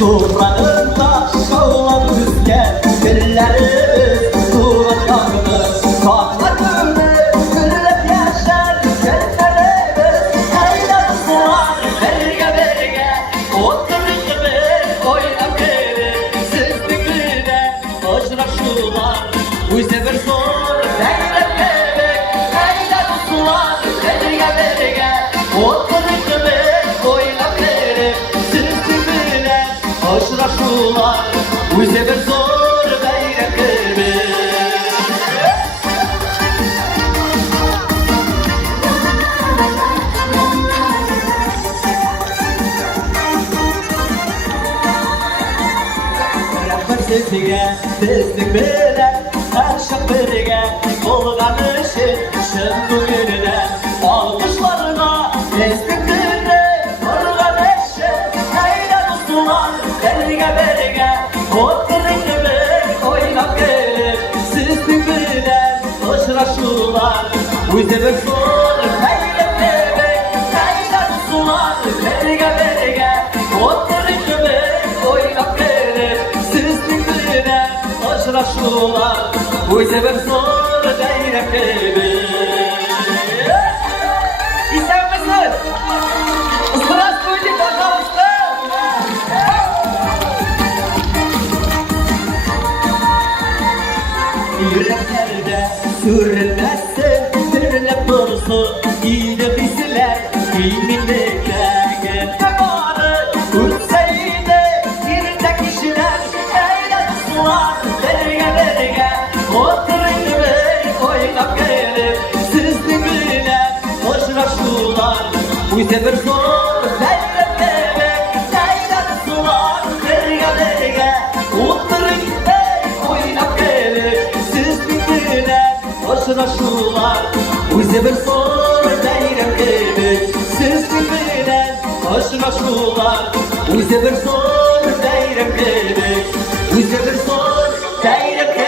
Toprağında şovlar rüzgar Güllerimiz tuğla yağını Sakladığını gülüp yaşar Güllerimiz aydan sular Verge verge oturun gibi oynap gelin Sizlikle hoşlaşılar Bu sefer zor beylep gelin Aydan sular Verge verge oturun gibi oynap gelin Sizlikle hoşlaşılar Bu sefer zor beylep gelin Sesiga tezlik bilen Aşık birge Olgan işin Şındı yerine Almışlarına Tezlik bilen Olgan işin Hayda dostlar Belge belge Oturun gibi Oynap gelin Sizlik bilen Hoşlaşılar Bu sefer zor Beylep gelin Hayda dostlar Belge belge Oturun gibi Oynap gelin hoşlaşılar Bu sefer zor beylep gelin İster misin? Здравствуйте, пожалуйста! Yüreklerde sürülmezsin Sürülüp dursun İyi bizler İyilikle Gitme bari Uçsaydı Yerinde kişiler Eylesinler Verge verge Oturun gibi Oynap gelin Sizlik bilen Hoşlaşılar Bu sefer zor Beylep gelin Eylesinler Verge verge Oturun gibi Oynap gelin Sizlik bilen Hoşlaşılar Bu sefer zor Beylep gelin Sizlik bilen Hoşlaşılar Bu sefer zor Beylep gelin Bu sefer zor Beylep gelin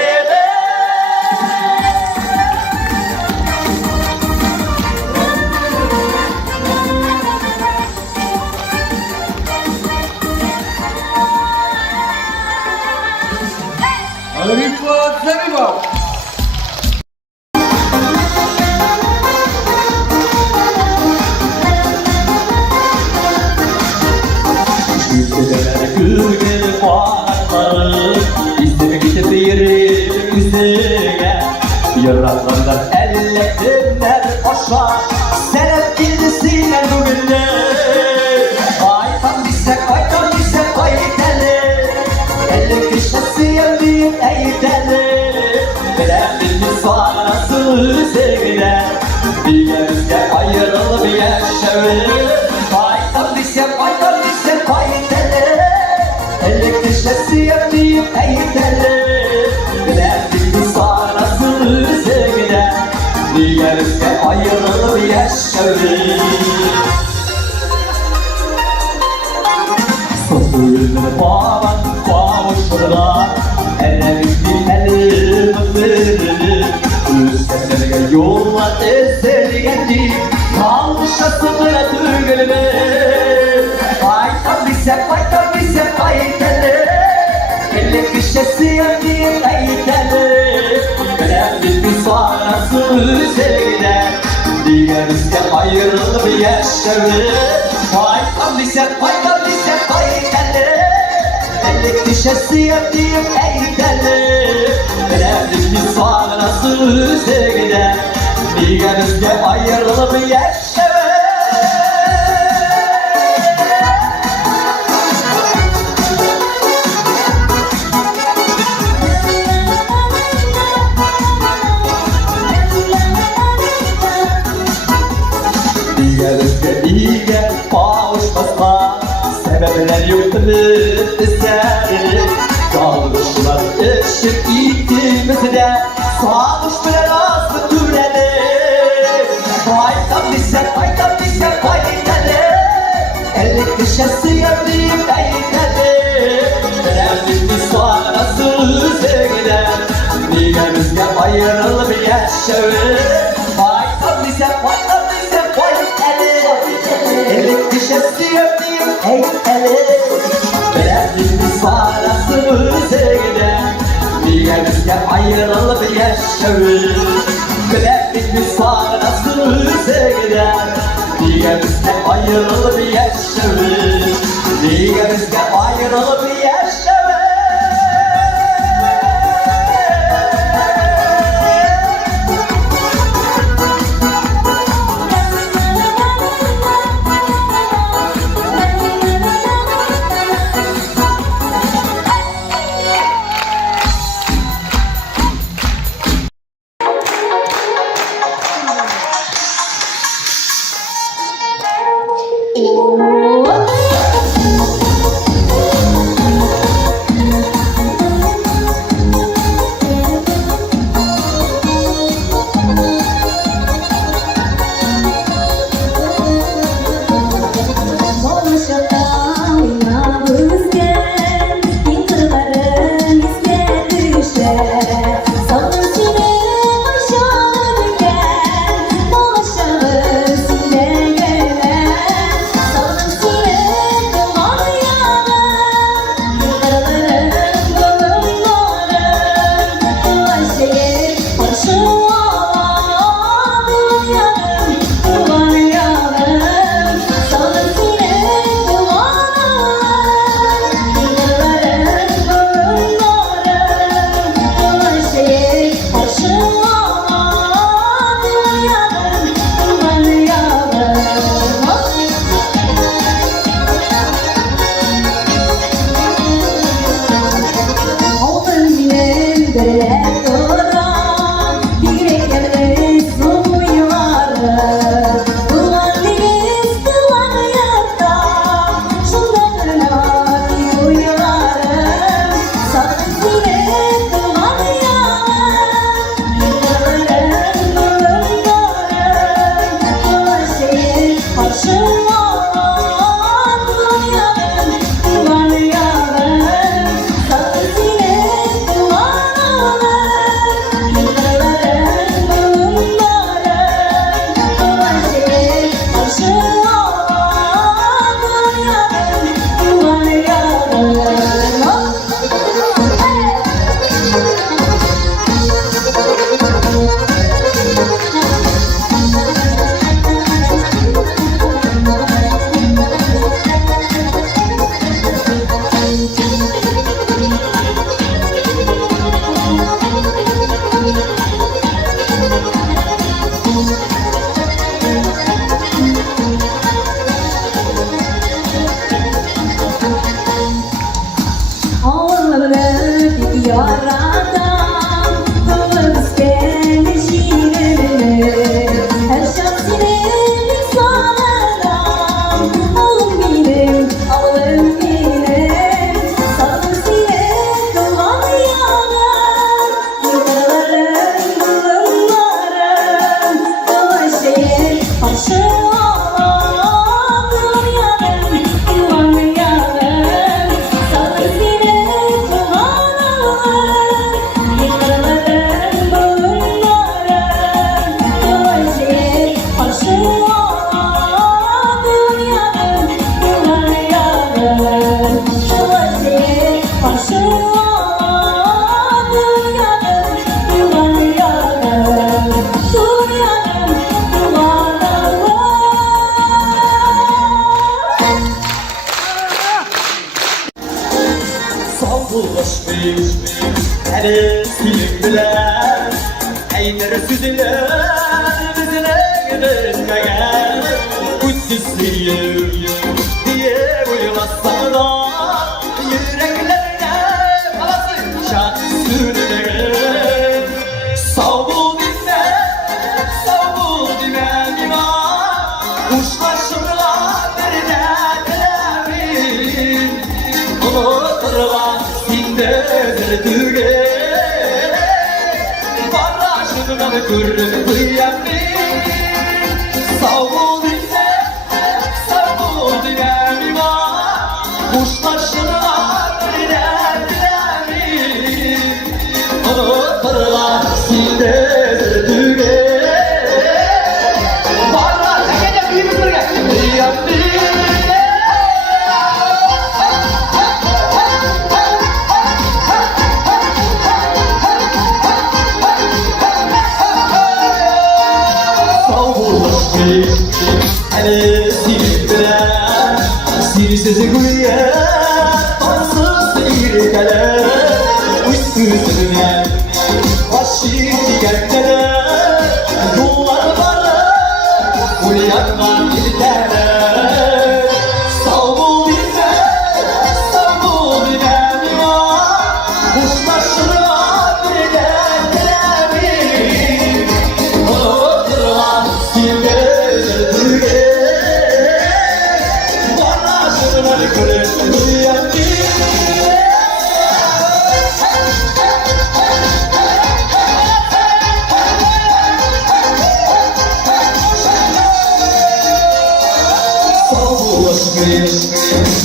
Rıfat Zaribov. Yüzdeler gülgün bağırları İstemek işte bir üzere Yaratanlar ellettiler aşağı Serap gildisiyle bugünle Aytan bize ayteli Elli kişisi yerdiyim eyteli Bilemdiniz sonrası sevgiler Bir gözle ayrılıp yaşayın Aytan bize ayteli Elli kişisi yerdiyim eyteli Bilemdiniz sonrası sevgiler Bir gözle ayrılıp yaşayın Sözünü baban kavuşturlar Ellerimdi elim ısırır Üstlerine yol nasıl sevgiler Diğer bizden ayrılıp yaşarız Faydan bize, faydan bize, faydalı Ellik düşesi yapayım eydalı Bilerdik biz sana nasıl sevgiler Diğer bizden ayrılıp yaşarız Diğerinde iyice kavuşmasına sebepler yoktu bizleri Kavuştular ışık ikimizde Sağmış bile nasıl dürelim Faydan bize, faydan bize, faydalı Ellik düşesi yapayım eydalı Bilerdik biz sana nasıl sevgiler Diğerimizde ayrılıp yaşarız Faydan bize, faydan bize, faydalı Ellik düşesi yapayım eydalı Bilerdik biz sana nasıl sevgiler Diğerimizde ayrılıp yaşarız Bilerdik biz sana nasıl sevgiler Diğerimizde ayrılıp yaşarız Diğerimizde ayrılıp yaşarız süzüler bizine gitmegen Kutsuzluğu diye uyulasın da yüreklerine kalasın şak sürülen Sağ bul dime dima Kuşlaşırlar dertlerin Unuturlar sindedir düge Barajını kırıp kıyamet Sağ bul dime dima Kuşlaşırlar dertlerin Unuturlar sindedir düge Sirsiz güye, tansız seyirkeler Uysuzluğuna, başı diğerkeler Duvarlara, uyanlar giderler Sağ bul dime dima Kuşlaşırlar dertlerin Unuturlar sindedir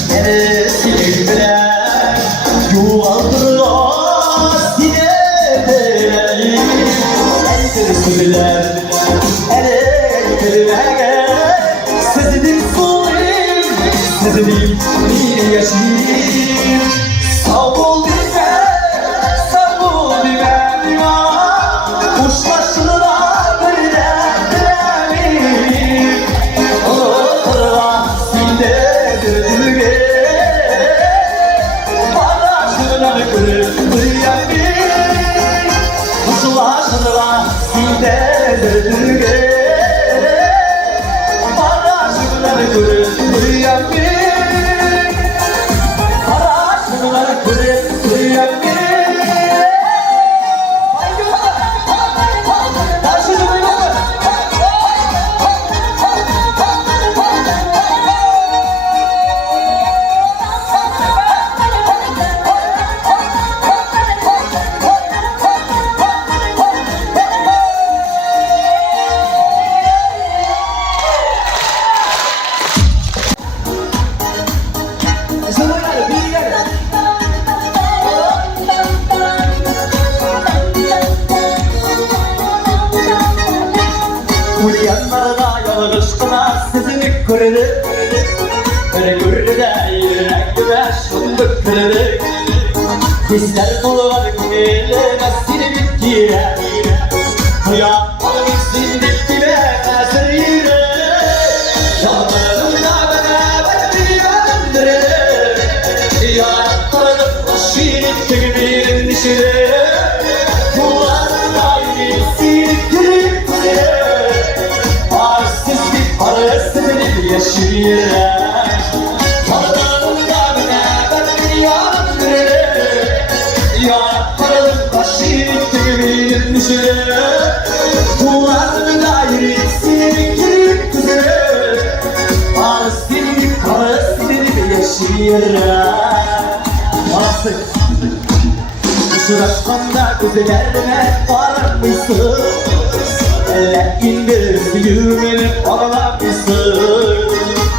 Neresi bilen yuvaldırlar sineleri Eldir süzüler, eldirmeye Sezinin sulayım, sezinin bir yaşayım Sağ bul dime dima Kuşlaşırlar dertlerin Unuturlar sindedir düge Barajını kırıp kıyamet Kuşlaşırlar sindedir düge Barajını kırıp kıyamet Barajını kırıp kıyamet Uyanlarda yalışkılar sizini kırılık Böyle görülü de yürekli şunduk kırılık Bizler dolular güneyle seni bitkiye Uyanmalı bitsindik bile hazır yine Yanlarımda beraber dünyandır Yarattırdık şiirik gibi bir dişine Yollarında yürüsünük yürüyüp yaşayırlar Yanlarında beraber dünyandır Yarattırdık şiirik gibi bir dişine Yollarında yürüsünük Palestinli yaşayırlar Artık Uçurasmanda gözlerime varmışsın Eller indir yüreğini ağlamışsın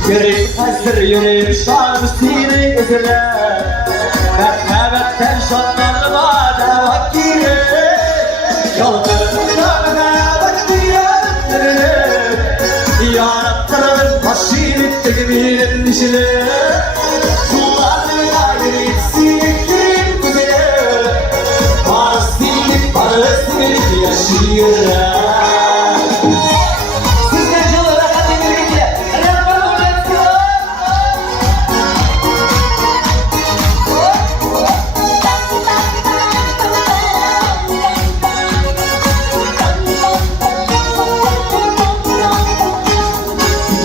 Yüreğim hazır yüreğim şarkı seni gözüne Merhametten şanlarıma da vakire Yollarında beraber dünyandır Yarattırdım aşiret gibi endişeli Kullarına yürüksün güzeli Palestinli yaşayırlar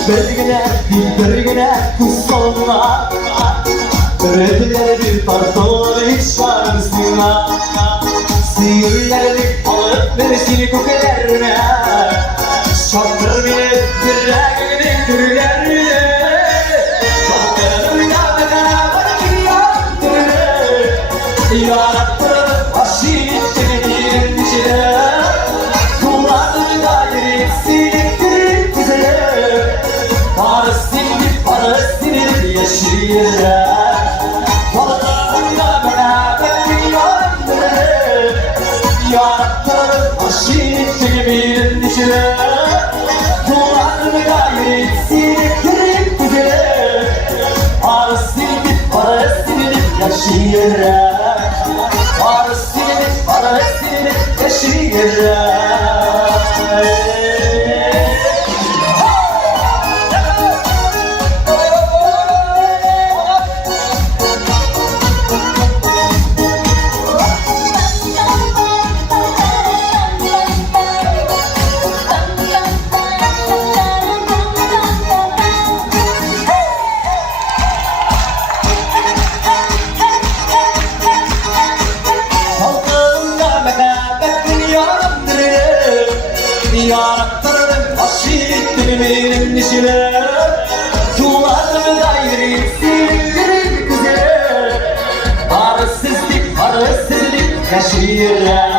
bir güne kusolma Öğretileri bir partoğlu hiç şansına Sihirlerini alıp verisini kokelerine Şartları bile direk gürlerine Şartlarımda beraber gidiyor Yarattırıp aşiretlerin içine Kullandığı dair eksiktir bize Parasını yaşayacak Kullandığı beraber gidiyor Yarattırıp aşiretlerin içine Kullandığı dair eksiktir bize Parasını yaşayacak Parasını yaşayacak Yarattırdım aşiretlerin içine Duvarımı dair eksiklerin güzel Parasızlık yaşayacak